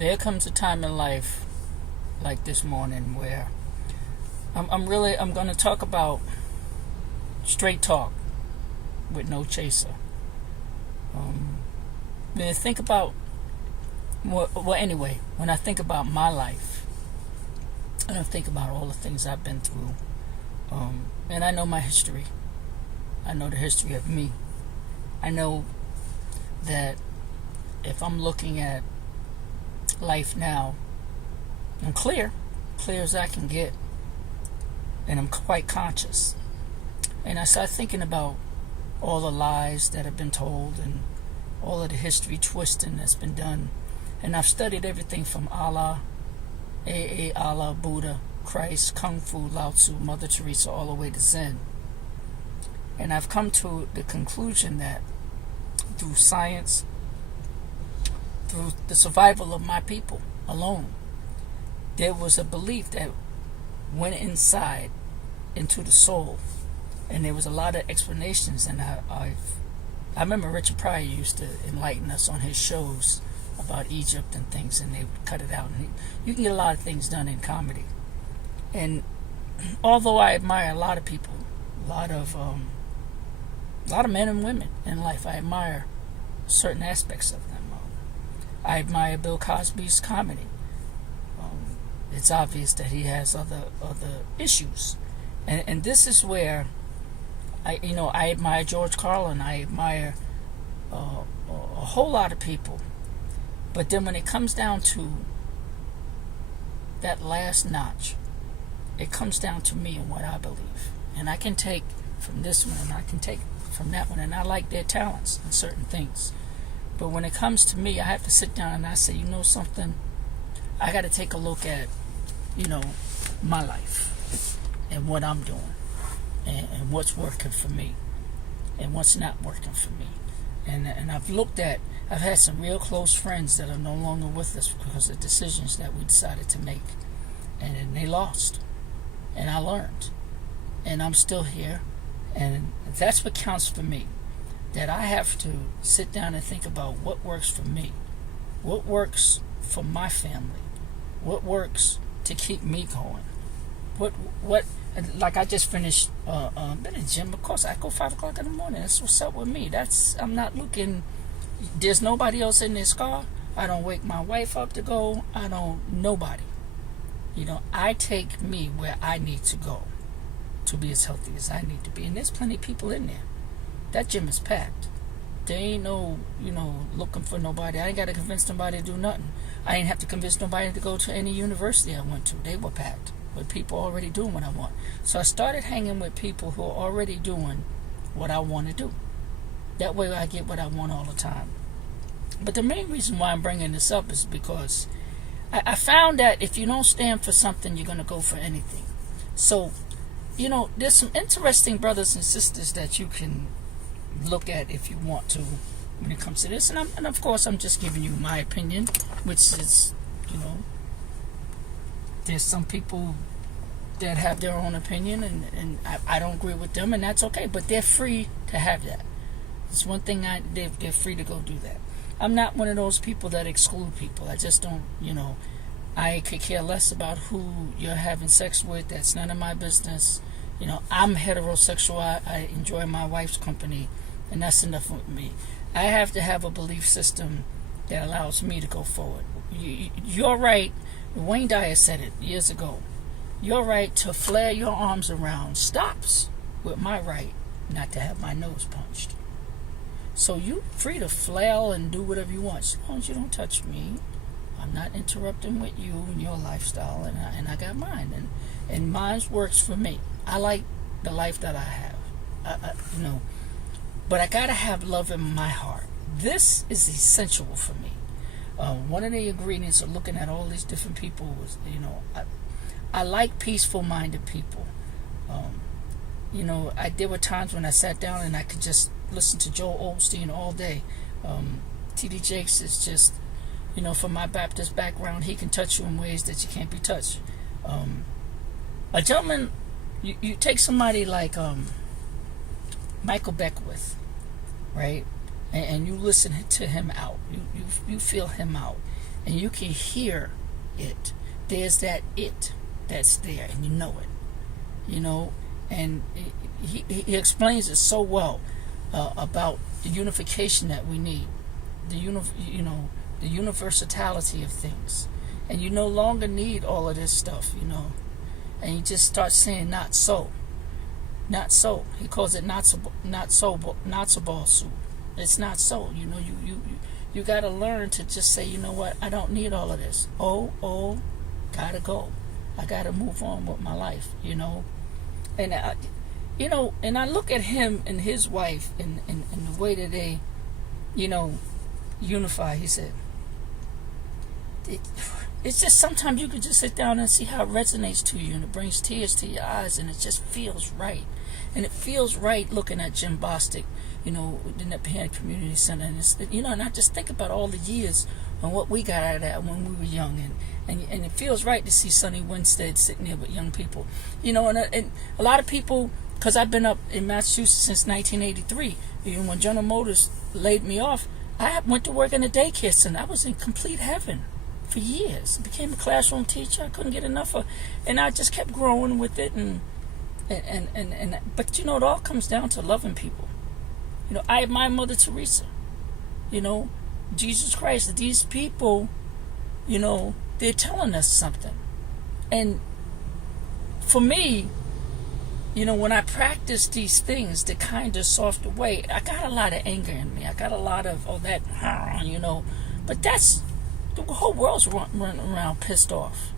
There comes a time in life, like this morning, where I'm going to talk about straight talk with no chaser. Then think about, well, anyway, when I think about my life, and I think about all the things I've been through, and I know my history. I know the history of me. I know that if I'm looking at life now, I'm clear as I can get, and I'm quite conscious. And I start thinking about all the lies that have been told and all of the history twisting that's been done. And I've studied everything from Allah, Allah, Buddha, Christ, Kung Fu, Lao Tzu, Mother Teresa, all the way to Zen. And I've come to the conclusion that through science, through the survival of my people alone, there was a belief that went inside into the soul. And there was a lot of explanations, and I remember Richard Pryor used to enlighten us on his shows about Egypt and things, and they would cut it out. And you can get a lot of things done in comedy. And although I admire a lot of people, a lot of men and women in life, I admire certain aspects of them. I admire Bill Cosby's comedy. It's obvious that he has other issues, and this is where I admire George Carlin. I admire a whole lot of people, but then when it comes down to that last notch, it comes down to me and what I believe, and I can take from this one and I can take from that one, and I like their talents in certain things. But when it comes to me, I have to sit down and I say, you know something, I got to take a look at, my life and what I'm doing and what's working for me and what's not working for me. And I've had some real close friends that are no longer with us because of decisions that we decided to make. And they lost. And I learned. And I'm still here. And that's what counts for me. That I have to sit down and think about what works for me. What works for my family. What works to keep me going. What like I just finished been in the gym. Of course I go 5 o'clock in the morning. That's what's up with me. I'm not looking, there's nobody else in this car. I don't wake my wife up to go. Nobody. I take me where I need to go to be as healthy as I need to be. And there's plenty of people in there. That gym is packed. There ain't no, looking for nobody. I ain't got to convince nobody to do nothing. I ain't have to convince nobody to go to any university I went to. They were packed with people already doing what I want. So I started hanging with people who are already doing what I want to do. That way I get what I want all the time. But the main reason why I'm bringing this up is because I found that if you don't stand for something, you're going to go for anything. So, there's some interesting brothers and sisters that you can look at if you want to when it comes to this. And of course, I'm just giving you my opinion, which is, there's some people that have their own opinion, and I don't agree with them, and that's okay. But they're free to have that. It's one thing they're free to go do that. I'm not one of those people that exclude people. I just don't, I could care less about who you're having sex with. That's none of my business. I'm heterosexual. I enjoy my wife's company, and that's enough for me. I have to have a belief system that allows me to go forward. You're right. Wayne Dyer said it years ago. Your right to flare your arms around stops with my right not to have my nose punched. So you're free to flail and do whatever you want, as long as you don't touch me. I'm not interrupting with you and your lifestyle, and I got mine, and mine works for me. I like the life that I have, but I gotta have love in my heart. This is essential for me. One of the ingredients of looking at all these different people was, I like peaceful-minded people. There were times when I sat down and I could just listen to Joel Osteen all day. T.D. Jakes is just, from my Baptist background, he can touch you in ways that you can't be touched. A gentleman, you take somebody like Michael Beckwith, right? And you listen to him out. You feel him out. and you can hear it. There's that it that's there, and you know it. And he explains it so well about the unification that we need, the universality of things, and you no longer need all of this stuff, and you just start saying not so. Not so. He calls it not so soup. It's not so. You got to learn to just say, you know what? I don't need all of this. Gotta go. I gotta move on with my life. And and I look at him and his wife and the way that they, unify. He said, it's just sometimes you could just sit down and see how it resonates to you, and it brings tears to your eyes, and it just feels right. And it feels right looking at Jim Bostic, in the Nepean Community Center, and and I just think about all the years and what we got out of that when we were young, and it feels right to see Sonny Winstead sitting there with young people, and a lot of people, because I've been up in Massachusetts since 1983. When General Motors laid me off, I went to work in a daycare center. I was in complete heaven for years. I became a classroom teacher. I couldn't get enough of, and I just kept growing with it, but it all comes down to loving people. I admire Mother Teresa. Jesus Christ. These people, they're telling us something. And for me, when I practice these things the kind of softer way, I got a lot of anger in me. I got a lot of that, but that's the whole world's running around pissed off.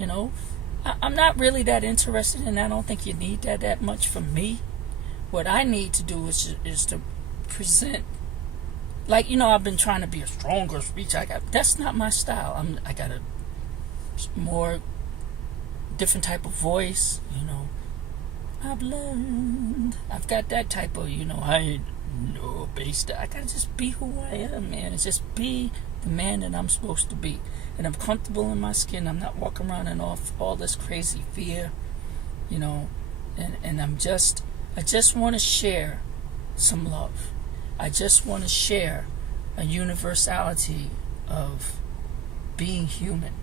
I'm not really that interested, and I don't think you need that much from me. What I need to do is to present, like I've been trying to be a stronger speech. That's not my style. I got a more different type of voice. I've learned. I've got that type of I ain't no based. I gotta just be who I am, man. It's just be the man that I'm supposed to be, and I'm comfortable in my skin. I'm not walking around in all this crazy fear, and I just want to share some love. I just want to share a universality of being human,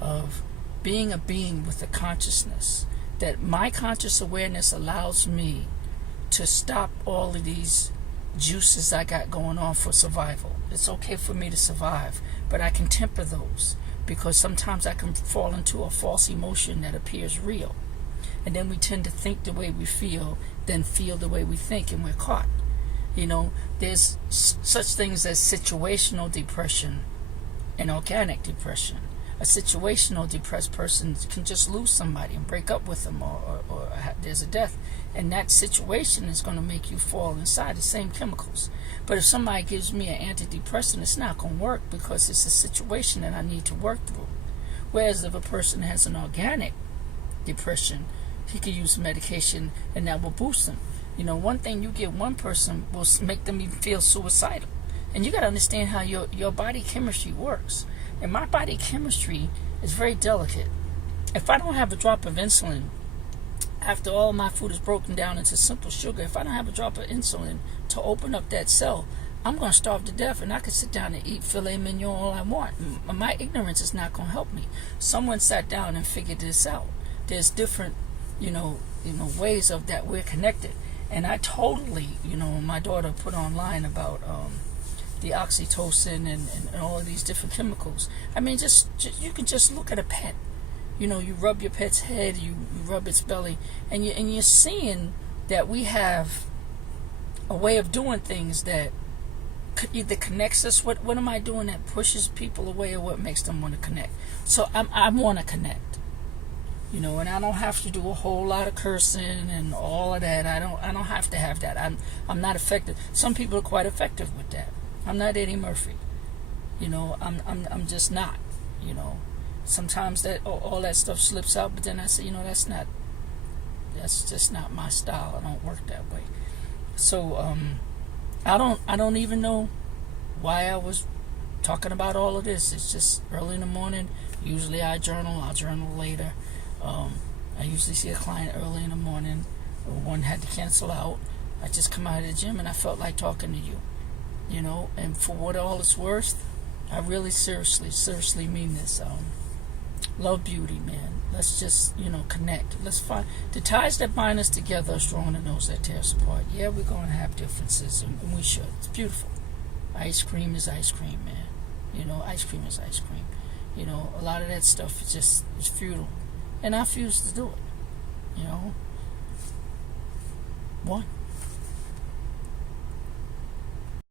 of being a being with a consciousness, that my conscious awareness allows me to stop all of these juices I got going on for survival. It's okay for me to survive, but I can temper those, because sometimes I can fall into a false emotion that appears real. And then we tend to think the way we feel, then feel the way we think, and we're caught. There's such things as situational depression and organic depression. A situational depressed person can just lose somebody and break up with them, or there's a death, and that situation is going to make you fall inside the same chemicals. But if somebody gives me an antidepressant, it's not going to work, because it's a situation that I need to work through. Whereas if a person has an organic depression, he can use medication and that will boost them. One thing you give one person will make them even feel suicidal. And you got to understand how your body chemistry works. And my body chemistry is very delicate. If I don't have a drop of insulin, after all my food is broken down into simple sugar, if I don't have a drop of insulin to open up that cell, I'm going to starve to death, and I could sit down and eat filet mignon all I want. My ignorance is not going to help me. Someone sat down and figured this out. There's different, ways of that we're connected. And I totally, my daughter put online about the oxytocin and all of these different chemicals. I mean, just you can just look at a pet. You rub your pet's head, you rub its belly, and you're seeing that we have a way of doing things that either connects us. What am I doing that pushes people away, or what makes them want to connect? So I want to connect. And I don't have to do a whole lot of cursing and all of that. I don't have to have that. I'm not effective. Some people are quite effective with that. I'm not Eddie Murphy. I'm just not. Sometimes that all that stuff slips out, but then I say, that's just not my style. I don't work that way. So I don't even know why I was talking about all of this. It's just early in the morning. Usually I'll journal later. I usually see a client early in the morning. One had to cancel out. I just come out of the gym and I felt like talking to you. And for what all it's worth, I really seriously mean this. Love beauty, man. Let's just, connect. Let's find the ties that bind us together are stronger than those that tear us apart. Yeah, we're going to have differences, and we should. It's beautiful. Ice cream is ice cream, man. Ice cream is ice cream. A lot of that stuff is just it's futile, and I refuse to do it. One.